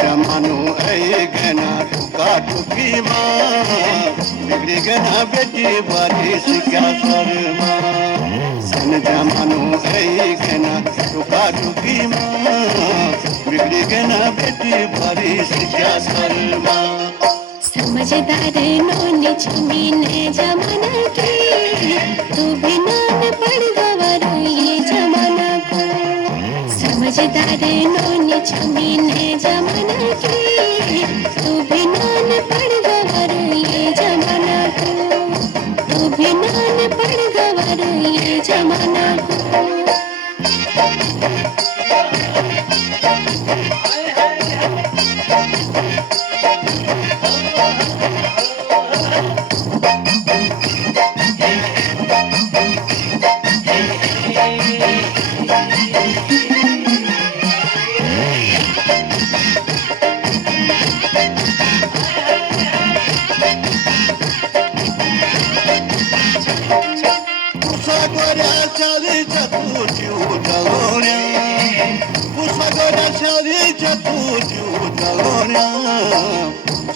जमानो ऐ गना टुका टुकी माँ बिगड़ी गना बेटी बारिश क्या शर्मा सन जमानो ऐ गना टुका टुकी माँ बिगड़ी गना बेटी बारिश क्या शर्मा समझदार नोनी छमीने जमाना के तू भी नान पड़ गवारो ये जमाना को समझदार नोनी छमीने जमाना के तू भी नान पड़ गवारो ये जमाना को तू भी नान पड़ गवारो ये जमाना को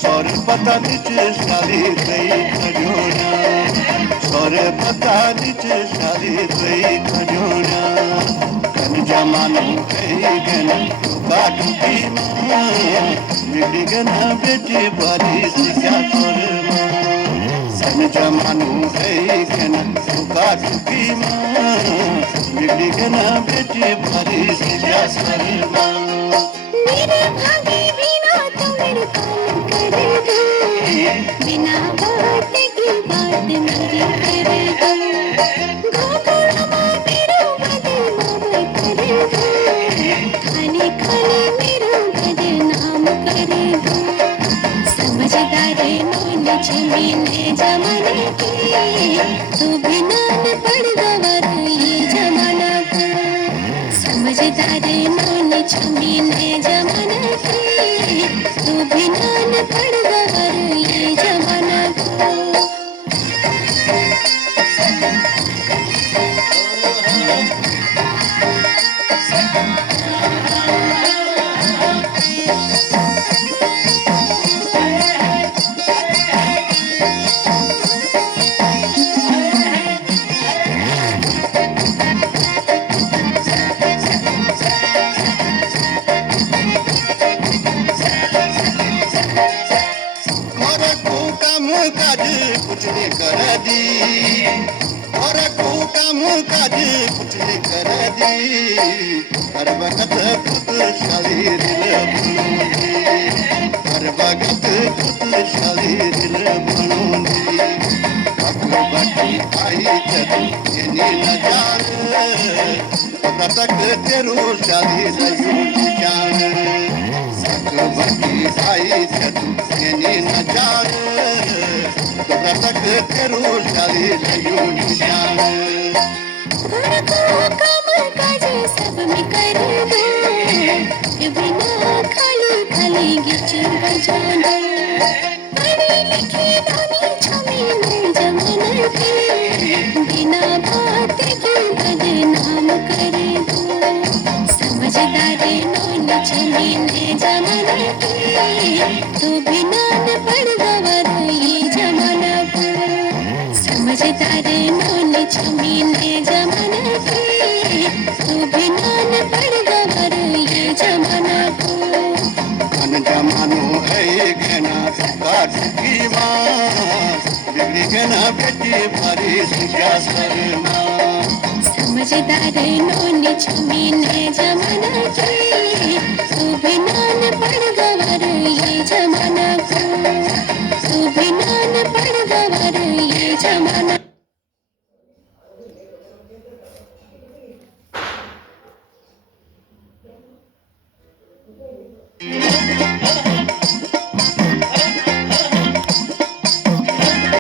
सौर पता नीचे सारी गई खजोना सौर पता नीचे सारी गई खजोना कन जमानो कही गना काटू की माँ मिली गना बेटी बारिश क्या शर्मा सन जमानो कही गना काटू की माँ मिली गना बेटी बारिश क्या शर्मा मेरे भागे बिना तो मेरे काम करेगा बिना बात की बात मेरी करेगा घोघरा मेरा बदनाम करेगा खाली खाली मेरा बदनाम करेगा समझदार नोन छमीने जमाने की तू भी नान पड़ गवारो ये जमाना को समझदार नोन छमीने जमाना की तू भी नान पड़ गवारो ये जमाना को कुछ नहीं कर दी और को काम काज कुछ नहीं कर दी हर वक्त खुद शाली दिल बनूंगी हर वक्त खुद शाली दिल बनूंगी अपने बाकी आई चल ये नजार पता तक तेरू शाली लयूंगी जान सक बाकी आई चल ये नजार तक तेरू शाली लयूं निशान घर को काम काज सब में कर दो बिना खाली खाली गिच बजाना पढ़ी लिखी धनी छमीने जमाना के बिना बात के बदनाम कर दो समझदार नोन छमीने जमाना के तू भी नान पड़ गवारो ये जमाना समझदार नोन छमीने जमाना के तू भी नान पड़ गवारो ये जमाना को कन जमानो ऐ गना काट की माँ बिगड़ी गना बेटी बारिश क्या शर्मा समझदार नोन छमीने जमाना के